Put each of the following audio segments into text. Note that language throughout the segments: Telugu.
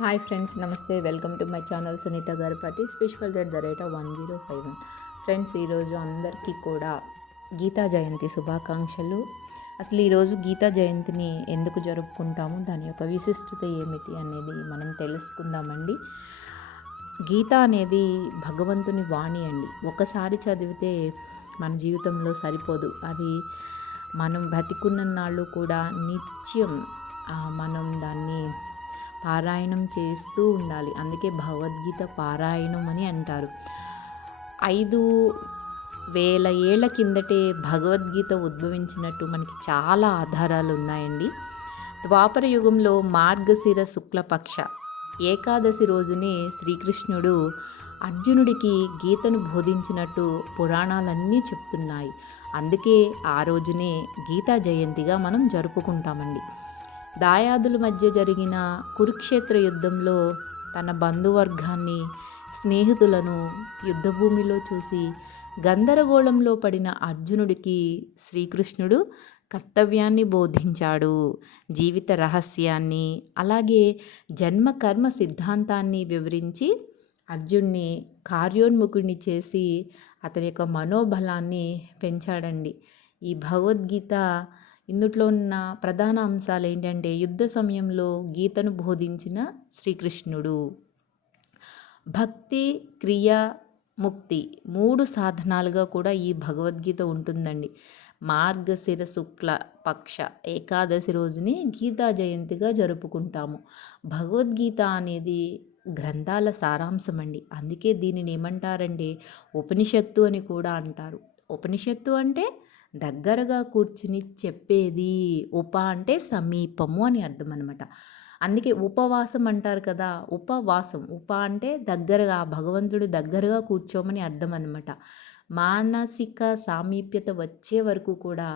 హాయ్ ఫ్రెండ్స్ నమస్తే. Welcome to my channel Sunitha గారి party special that the rate one zero five one. Friends ఈరోజు అందరికీ కూడా గీతా జయంతి శుభాకాంక్షలు. అసలు ఈరోజు గీతా జయంతిని ఎందుకు జరుపుకుంటాము? దాని యొక్క విశిష్టత ఏమిటి అనేది మనం తెలుసుకుందామండి. గీత అనేది భగవంతుని వాణి అండి. ఒకసారి చదివితే మన జీవితంలో సరిపోదు. అది మనం బతికున్న నాళ్ళు కూడా నిత్యం మనం దాన్ని పారాయణం చేస్తూ ఉండాలి. అందుకే భగవద్గీత పారాయణం అని అంటారు. ఐదు వేల ఏళ్ళ కిందటే భగవద్గీత ఉద్భవించినట్టు మనకి చాలా ఆధారాలు ఉన్నాయండి. ద్వాపర యుగంలో మార్గశిర శుక్లపక్ష ఏకాదశి రోజునే శ్రీకృష్ణుడు అర్జునుడికి గీతను బోధించినట్టు పురాణాలన్నీ చెప్తున్నాయి. అందుకే ఆ రోజునే గీతా జయంతిగా మనం జరుపుకుంటామండి. దాయాదుల మధ్య జరిగిన కురుక్షేత్ర యుద్ధంలో తన బంధువర్గాన్ని స్నేహితులను యుద్ధభూమిలో చూసి గందరగోళంలో పడిన అర్జునుడికి శ్రీకృష్ణుడు కర్తవ్యాన్ని బోధించాడు. జీవిత రహస్యాన్ని అలాగే జన్మ కర్మ సిద్ధాంతాన్ని వివరించి అర్జున్ని కార్యోన్ముఖుడిని చేసి అతని యొక్క మనోబలాన్ని పెంచాడండి. ఈ భగవద్గీత ఇందుట్లో ఉన్న ప్రధాన అంశాలు ఏంటంటే యుద్ధ సమయంలో గీతను బోధించిన శ్రీకృష్ణుడు. భక్తి క్రియ ముక్తి మూడు సాధనాలుగా కూడా ఈ భగవద్గీత ఉంటుందండి. మార్గశిర శుక్ల పక్ష ఏకాదశి రోజుని గీతా జయంతిగా జరుపుకుంటాము. భగవద్గీత అనేది గ్రంథాల సారాంశం అండి. అందుకే దీనిని ఏమంటారంటే ఉపనిషత్తు అని కూడా అంటారు. ఉపనిషత్తు అంటే దగ్గరగా కూర్చుని చెప్పేది ఉప అంటే సమీపము అని అర్థం అనమాట అందుకే ఉపవాసం అంటారు కదా ఉపవాసం. ఉప అంటే దగ్గరగా భగవంతుడు దగ్గరగా కూర్చోమని అర్థం అనమాట మానసిక సామీప్యత వచ్చే వరకు కూడా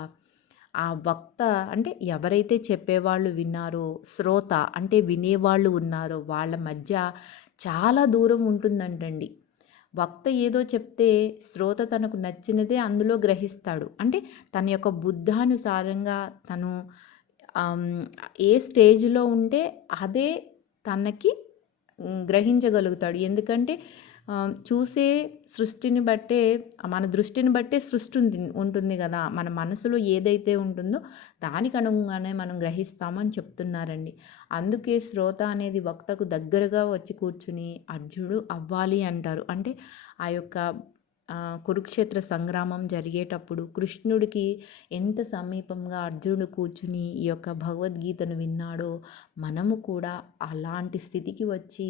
ఆ వక్త అంటే ఎవరైతే చెప్పేవాళ్ళు విన్నారో శ్రోత అంటే వినేవాళ్ళు ఉన్నారో వాళ్ళ మధ్య చాలా దూరం ఉంటుందంటండి. వక్త ఏదో చెప్తే శ్రోత తనకు నచ్చినదే అందులో గ్రహిస్తాడు. అంటే తన యొక్క బుద్ధానుసారంగా తను ఏ స్టేజ్లో ఉంటే అదే తనకి గ్రహించగలుగుతాడు. ఎందుకంటే చూసే సృష్టిని బట్టే మన దృష్టిని బట్టే సృష్టి ఉంటుంది కదా. మన మనసులో ఏదైతే ఉంటుందో దానికి అనుగుణంగానే మనం గ్రహిస్తామని చెప్తున్నారండి. అందుకే శ్రోత అనేది వక్తకు దగ్గరగా వచ్చి కూర్చుని అర్జునుడు అవ్వాలి అంటారు. అంటే ఆ యొక్క కురుక్షేత్ర సంగ్రామం జరిగేటప్పుడు కృష్ణుడికి ఎంత సమీపంగా అర్జునుడు కూర్చుని ఈ యొక్క భగవద్గీతను విన్నాడో మనము కూడా అలాంటి స్థితికి వచ్చి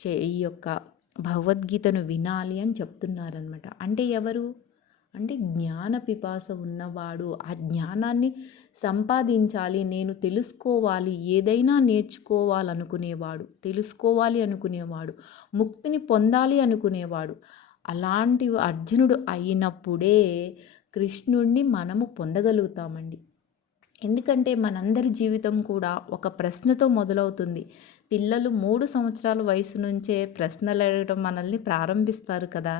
చే ఈ యొక్క భగవద్గీతను వినాలి అని చెప్తున్నారనమాట అంటే ఎవరు? అంటే జ్ఞాన పిపాస ఉన్నవాడు ఆ జ్ఞానాన్ని సంపాదించాలి నేను తెలుసుకోవాలి ఏదైనా నేర్చుకోవాలనుకునేవాడు తెలుసుకోవాలి అనుకునేవాడు ముక్తిని పొందాలి అనుకునేవాడు. అలాంటి అర్జునుడు అయినప్పుడే కృష్ణుణ్ణి మనము పొందగలుగుతామండి. ఎందుకంటే మనందరి జీవితం కూడా ఒక ప్రశ్నతో మొదలవుతుంది. పిల్లలు మూడు సంవత్సరాల వయసు నుంచే ప్రశ్నలు అడగడం మనల్ని ప్రారంభిస్తారు కదా.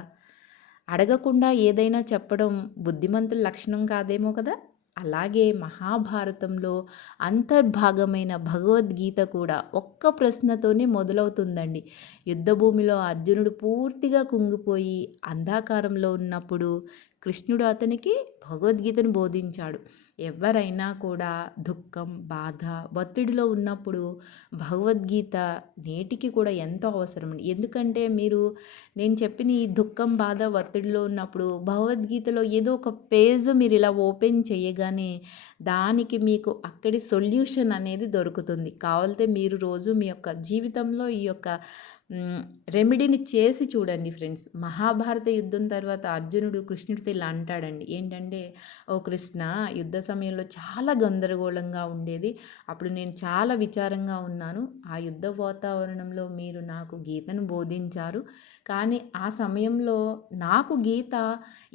అడగకుండా ఏదైనా చెప్పడం బుద్ధిమంతుల లక్షణం కాదేమో కదా. అలాగే మహాభారతంలో అంతర్భాగమైన భగవద్గీత కూడా ఒక్క ప్రశ్నతోనే మొదలవుతుందండి. యుద్ధభూమిలో అర్జునుడు పూర్తిగా కుంగిపోయి అంధాకారంలో ఉన్నప్పుడు కృష్ణుడు అతనికి భగవద్గీతను బోధించాడు. ఎవరైనా కూడా దుఃఖం బాధ ఒత్తిడిలో ఉన్నప్పుడు భగవద్గీత నేటికి కూడా ఎంతో అవసరం. ఎందుకంటే మీరు నేను చెప్పిన ఈ దుఃఖం బాధ ఒత్తిడిలో ఉన్నప్పుడు భగవద్గీతలో ఏదో ఒక పేజ్ మీరు ఇలా ఓపెన్ చేయగానే దానికి మీకు అక్కడి సొల్యూషన్ అనేది దొరుకుతుంది. కావాలితే మీరు రోజు మీ యొక్క జీవితంలో ఈ యొక్క రెమెడీని చేసి చూడండి ఫ్రెండ్స్. మహాభారత యుద్ధం తర్వాత అర్జునుడు కృష్ణుడితో ఇలా అంటాడండి. ఏంటంటే ఓ కృష్ణ యుద్ధ సమయంలో చాలా గందరగోళంగా ఉండేది. అప్పుడు నేను చాలా విచారంగా ఉన్నాను. ఆ యుద్ధ వాతావరణంలో మీరు నాకు గీతను బోధించారు. కానీ ఆ సమయంలో నాకు గీత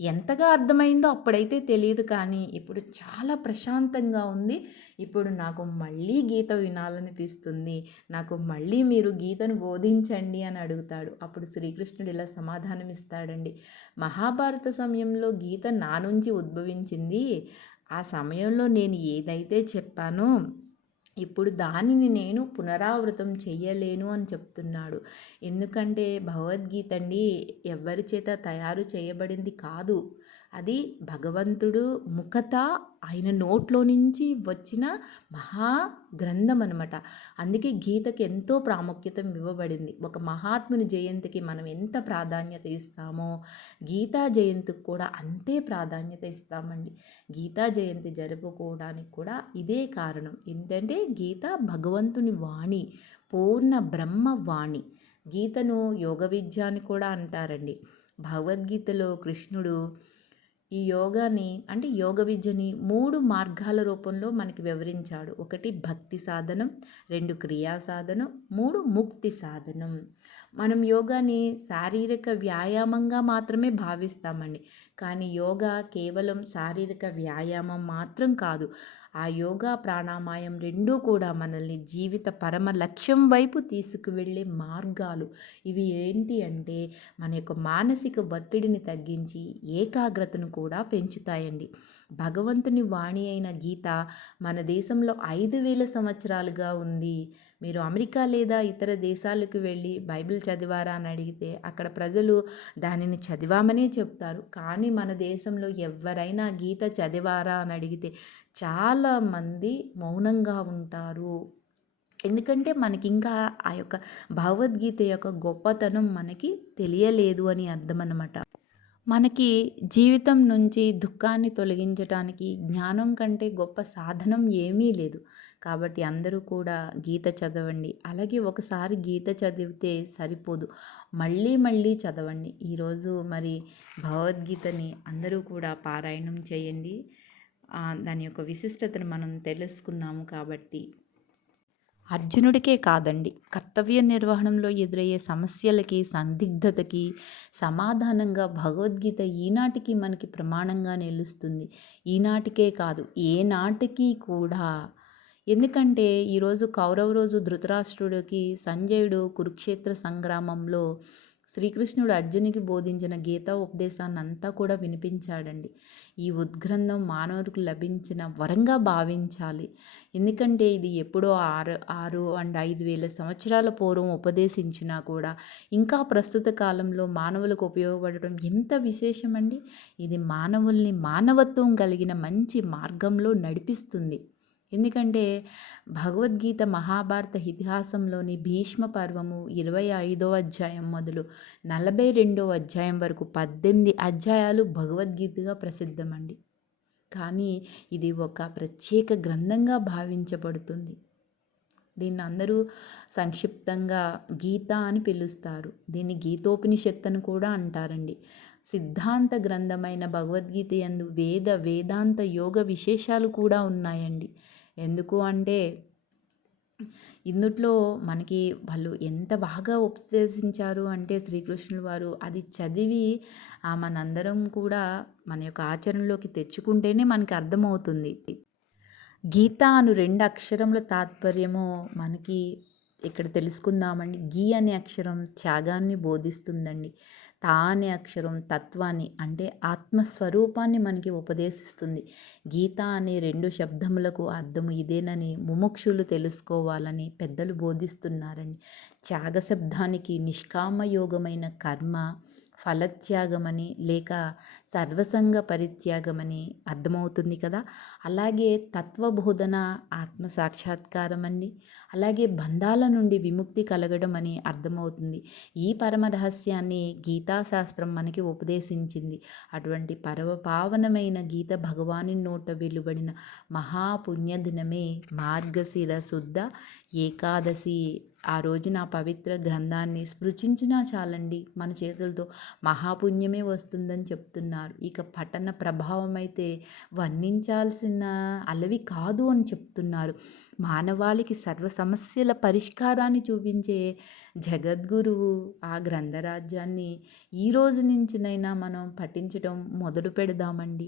ఎంతగా అర్థమైందో అప్పుడైతే తెలియదు కానీ ఇప్పుడు చాలా ప్రశాంతంగా ఉంది. ఇప్పుడు నాకు మళ్ళీ గీత వినాలనిపిస్తుంది. నాకు మళ్ళీ మీరు గీతను బోధించండి. అని అడుగుతాడు. అప్పుడు శ్రీకృష్ణుడు ఇలా సమాధానం ఇస్తాడండి. మహాభారత సమయంలో గీత నా నుంచి ఉద్భవించింది. ఆ సమయంలో నేను ఏదైతే చెప్పానో ఇప్పుడు దానిని నేను పునరావృతం చెయ్యలేను అని చెప్తున్నాడు. ఎందుకంటే భగవద్గీత అండి ఎవరి చేత తయారు చేయబడింది కాదు. అది భగవంతుడు ముఖత ఆయన నోట్లో నుంచి వచ్చిన మహా గ్రంథం అనమాట అందుకే గీతకి ఎంతో ప్రాముఖ్యత ఇవ్వబడింది. ఒక మహాత్ముని జయంతికి మనం ఎంత ప్రాధాన్యత ఇస్తామో గీతా జయంతికి కూడా అంతే ప్రాధాన్యత ఇస్తామండి. గీతా జయంతి జరుపుకోవడానికి కూడా ఇదే కారణం. ఏంటంటే గీత భగవంతుని వాణి పూర్ణ బ్రహ్మ వాణి. గీతను యోగ విద్య అని కూడా అంటారండి. భగవద్గీతలో కృష్ణుడు ఈ యోగాని అంటే యోగ విద్యని మూడు మార్గాల రూపంలో మనకి వివరించాడు. ఒకటి భక్తి సాధనం రెండు క్రియా సాధనం మూడు ముక్తి సాధనం. మనం యోగాని శారీరక వ్యాయామంగా మాత్రమే భావిస్తామండి. కానీ యోగా కేవలం శారీరక వ్యాయామం మాత్రం కాదు. ఆ యోగా ప్రాణామాయం రెండూ కూడా మనల్ని జీవిత పరమ లక్ష్యం వైపు తీసుకువెళ్ళే మార్గాలు. ఇవి ఏంటి అంటే మన యొక్క మానసిక ఒత్తిడిని తగ్గించి ఏకాగ్రతను కూడా పెంచుతాయండి. భగవంతుని వాణి అయిన గీత మన దేశంలో ఐదు వేల సంవత్సరాలుగా ఉంది. మీరు అమెరికా లేదా ఇతర దేశాలకు వెళ్ళి బైబిల్ చదివారా అని అడిగితే అక్కడ ప్రజలు దానిని చదివామనే చెప్తారు. కానీ మన దేశంలో ఎవరైనా గీత చదివారా అని అడిగితే చాలామంది మౌనంగా ఉంటారు. ఎందుకంటే మనకి ఇంకా ఆ యొక్క భగవద్గీత యొక్క గొప్పతనం మనకి తెలియలేదు అని అర్థం అన్నమాట. మనకి జీవితం నుంచి దుఃఖాన్ని తొలగించటానికి జ్ఞానం కంటే గొప్ప సాధనం ఏమీ లేదు. కాబట్టి అందరూ కూడా గీత చదవండి. అలాగే ఒకసారి గీత చదివితే సరిపోదు. మళ్ళీ మళ్ళీ చదవండి. ఈరోజు మరి భగవద్గీతని అందరూ కూడా పారాయణం చేయండి. దాని యొక్క విశిష్టతను మనం తెలుసుకున్నాము కాబట్టి అర్జునుడికే కాదండి. కర్తవ్య నిర్వహణంలో ఎదురయ్యే సమస్యలకి సందిగ్ధతకి సమాధానంగా భగవద్గీత ఈనాటికి మనకి ప్రమాణంగా నిలుస్తుంది. ఈనాటికే కాదు ఏనాటికి కూడా. ఎందుకంటే ఈరోజు కౌరవ రోజు ధృతరాష్ట్రుడికి సంజయుడు కురుక్షేత్ర సంగ్రామంలో శ్రీకృష్ణుడు అర్జునికి బోధించిన గీతా ఉపదేశాన్ని అంతా కూడా వినిపించాడండి. ఈ ఉద్గ్రంథం మానవుడికి లభించిన వరంగా భావించాలి. ఎందుకంటే ఇది ఎప్పుడో ఆరు ఆరు అండ్ ఐదు వేల సంవత్సరాల పూర్వం ఉపదేశించినా కూడా ఇంకా ప్రస్తుత కాలంలో మానవులకు ఉపయోగపడటం ఎంత విశేషమండి? ఇది మానవుల్ని మానవత్వం కలిగిన మంచి మార్గంలో నడిపిస్తుంది. ఎందుకంటే భగవద్గీత మహాభారత ఇతిహాసంలోని భీష్మ పర్వము ఇరవై ఐదో అధ్యాయం మొదలు నలభై రెండో అధ్యాయం వరకు పద్దెనిమిది అధ్యాయాలు భగవద్గీతగా ప్రసిద్ధమండి. కానీ ఇది ఒక ప్రత్యేక గ్రంథంగా భావించబడుతుంది. దీన్ని అందరూ సంక్షిప్తంగా గీత అని పిలుస్తారు. దీన్ని గీతోపనిషత్ అని కూడా అంటారండి. సిద్ధాంత గ్రంథమైన భగవద్గీత ఎందు వేద వేదాంత యోగ విశేషాలు కూడా ఉన్నాయండి. ఎందుకు అంటే ఇందుట్లో మనకి వాళ్ళు ఎంత బాగా ఉపదేశించారు అంటే శ్రీకృష్ణుల వారు అది చదివి మనందరం కూడా మన యొక్క ఆచరణలోకి తెచ్చుకుంటేనే మనకి అర్థమవుతుంది. గీత అను రెండు అక్షరముల తాత్పర్యము మనకి ఇక్కడ తెలుసుకుందామండి. గీ అనే అక్షరం త్యాగాన్ని బోధిస్తుందండి. తా అనే అక్షరం తత్వాన్ని అంటే ఆత్మస్వరూపాన్ని మనకి ఉపదేశిస్తుంది. గీత అనే రెండు శబ్దములకు అర్థము ఇదేనని ముముక్షులు తెలుసుకోవాలని పెద్దలు బోధిస్తున్నారండి. త్యాగ శబ్దానికి నిష్కామయోగమైన కర్మ ఫలత్యాగమని లేక సర్వసంగ పరిత్యాగమని అర్థమవుతుంది కదా. అలాగే తత్వబోధన ఆత్మ సాక్షాత్కారం అండి అలాగే బంధాల నుండి విముక్తి కలగడం అని అర్థమవుతుంది. ఈ పరమ రహస్యాన్ని గీతాశాస్త్రం మనకి ఉపదేశించింది. అటువంటి పరమ పావనమైన గీత భగవాని నోట వెలువడిన మహాపుణ్యదినమే మార్గశిర శుద్ధ ఏకాదశి ఆ రోజు నా పవిత్ర గ్రంథాన్ని స్పృశించినా చాలండి మన చేతులతో మహాపుణ్యమే వస్తుందని చెప్తున్నారు. ఇక పఠన ప్రభావం అయితే వర్ణించాల్సిన అలవి కాదు అని చెప్తున్నారు. మానవాళికి సర్వ సమస్యల పరిష్కారాన్ని చూపించే జగద్గురువు ఆ గ్రంథరాజ్యాన్ని ఈ రోజు నుంచినైనా మనం పఠించడం మొదలు పెడదామండి